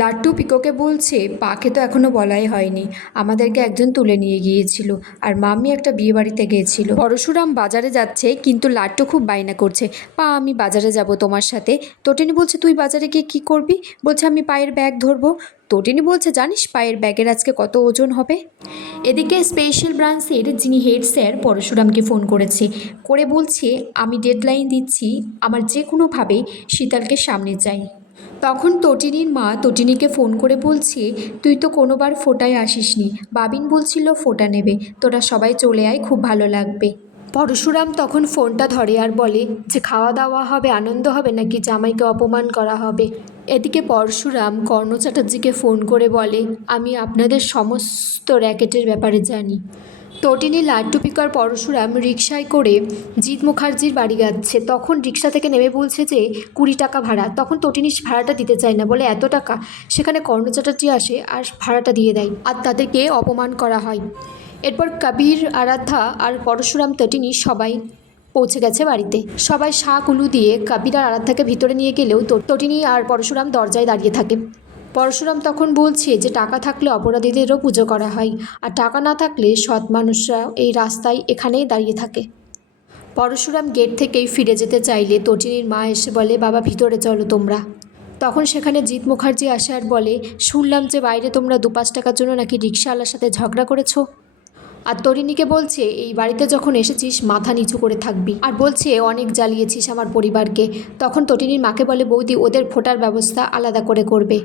লাট্টু পিকোকে বলছে পাকে তো এখনো বলাই হয়নি, আমাদেরকে একজন তুলে নিয়ে গিয়েছিল আর মাম্মি একটা বিয়ে বাড়িতে গিয়েছিল। পরশুরাম বাজারে যাচ্ছে কিন্তু লাট্টু খুব বায়না করছে, পা আমি বাজারে যাব তোমার সাথে। তটিনী বলছে তুই বাজারে গিয়ে কী করবি? বলছে আমি পায়ের ব্যাগ ধরবো। তটিনী বলছে জানিস পায়ের ব্যাগের আজকে কত ওজন হবে? এদিকে স্পেশাল ব্রাঞ্চের যিনি হেড স্যার পরশুরামকে ফোন করে বলছে আমি ডেডলাইন দিচ্ছি, আমার যে কোনোভাবে শীতলকে সামনে চাই। তখন তটিনীর মা তটিনীকে ফোন করে বলছে তুই তো কোনোবার ফোটায় আসিসনি, বাবিন বলছিল ফোটা নেবে, তোরা সবাই চলে আয়, খুব ভালো লাগবে। পরশুরাম তখন ফোনটা ধরে আর বলে যে খাওয়া দাওয়া হবে, আনন্দ হবে নাকি জামাইকে অপমান করা হবে। এদিকে পরশুরাম কর্ণ চ্যাটার্জিকে ফোন করে বলে আমি আপনাদের সমস্ত র্যাকেটের ব্যাপারে জানি। তটিনী লাড্ডু পিকার পরশুরাম রিকশায় করে জিৎ মুখার্জির বাড়ি যাচ্ছে, তখন রিকশা থেকে নেমে বলছে যে 20 টাকা ভাড়া। তখন তটিনী ভাড়াটা দিতে চায় না, বলে এত টাকা। সেখানে কর্ণ চ্যাটার্জি আসে আর ভাড়াটা দিয়ে দেয় আর তাদেরকে অপমান করা হয়। এরপর কবির, আরাধ্যা আর পরশুরাম তটিনী সবাই পৌঁছে গেছে বাড়িতে। সবাই শাক উলু দিয়ে কবির আর আরাধ্যাকে ভিতরে নিয়ে গেলেও তটিনী আর পরশুরাম দরজায় দাঁড়িয়ে থাকে। পরশুরাম তখন বলছে যে টাকা থাকলে অপরাধীদেরও পুজো করা হয়, আর টাকা না থাকলে সৎ মানুষরা এই রাস্তায় এখানেই দাঁড়িয়ে থাকে। পরশুরাম গেট থেকেই ফিরে যেতে চাইলে তটিনীর মা এসে বলে বাবা ভিতরে চলো তোমরা। তখন সেখানে জিৎ মুখার্জি আসে আর বলে শুনলাম যে বাইরে তোমরা 2-5 টাকার জন্য নাকি রিক্সাওয়ালার সাথে ঝগড়া করেছো। আর তরিণীকে বলছে এই বাড়িতে যখন এসেছিস মাথা নিচু করে থাকবি, আর বলছে অনেক জ্বালিয়েছিস আমার পরিবারকে। তখন তটিনীর মাকে বলে বৌদি ওদের ফোটার ব্যবস্থা আলাদা করে করবে।